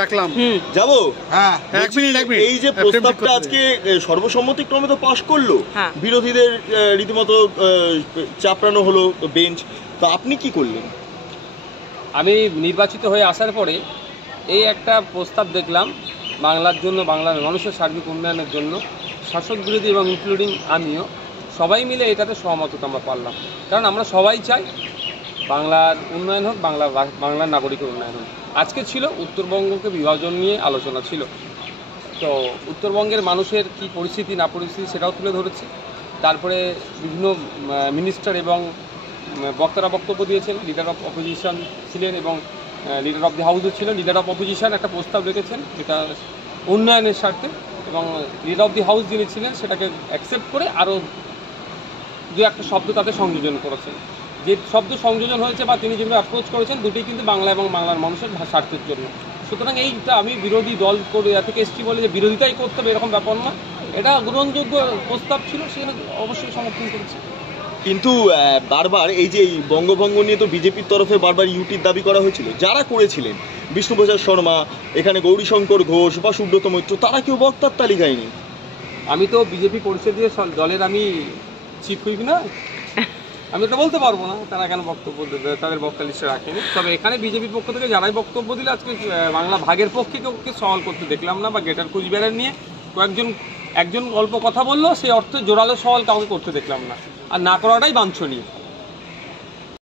রাখলাম যাবো। হ্যাঁ, এক মিনিট। এই যে প্রস্তাবটা আজকে সর্বসম্মতিক্রমে তো পাশ করলো, বিরোধীদের রীতিমতো চাপড়ানো হলো বেঞ্চ, তো আপনি কি করলেন? আমি নির্বাচিত হয়ে আসার পরে এই একটা প্রস্তাব দেখলাম বাংলার জন্য, বাংলার মানুষের সার্বিক উন্নয়নের জন্য, শাসক বিরোধী এবং ইনক্লুডিং আমিও সবাই মিলে এটাতে সহমত আমরা পারলাম। কারণ আমরা সবাই চাই বাংলার উন্নয়ন হোক, বাংলার নাগরিকের উন্নয়ন হোক। আজকে ছিল উত্তরবঙ্গকে বিভাজন নিয়ে আলোচনা ছিল, তো উত্তরবঙ্গের মানুষের কি পরিস্থিতি না পরিস্থিতি সেটাও তুলে ধরেছে। তারপরে বিভিন্ন মিনিস্টার এবং বক্তারা বক্তব্য দিয়েছেন, লিডার অফ অপোজিশন ছিলেন এবং লিডার অফ দি হাউসও ছিলেন। লিডার অফ অপোজিশন একটা প্রস্তাব রেখেছেন যেটা উন্নয়নের স্বার্থে, এবং লিডার অফ দি হাউস যিনি ছিলেন সেটাকে অ্যাকসেপ্ট করে আরও দু একটা শব্দ তাতে সংযোজন করেছেন। যে শব্দ সংযোজন হয়েছে বা তিনি যেভাবে অ্যাপ্রোচ করেছেন দুটোই কিন্তু বাংলা এবং বাংলার মানুষের স্বার্থের জন্য। সুতরাং এইটা আমি বিরোধী দল করে থেকে এসছি বলে যে বিরোধিতাই করতে হবে এরকম ব্যাপার না, এটা গ্রহণযোগ্য প্রস্তাব ছিল, সেখানে অবশ্যই সমর্থন করেছি। কিন্তু বারবার এই যে বঙ্গভঙ্গ নিয়ে তো বিজেপির তরফে বারবার ইউটির দাবি করা হয়েছিল, যারা করেছিলেন বিষ্ণুপ্রসাদ শর্মা, এখানে গৌরীশঙ্কর ঘোষ বা সুব্রত মৈত্র, তারা কেউ বক্তার তালিকায় নেই। আমি তো বিজেপি পরিষদীয় দলের আমি চিফ হুইপ না, আমি তো বলতে পারবো না তারা কেন বক্তব্য দেবে, তাদের বক্তা লিস্টে রাখেনি। তবে এখানে বিজেপির পক্ষ থেকে যারাই বক্তব্য দিলে আজকে বাংলা ভাগের পক্ষে কেউকে সওয়াল করতে দেখলাম না, বা গ্রেটার কুচবিহার নিয়ে একজন অল্প কথা বললো, সেই অর্থে জোরালো সওয়াল কাউকে করতে দেখলাম না, আর না করাটাই বাঞ্ছনীয়।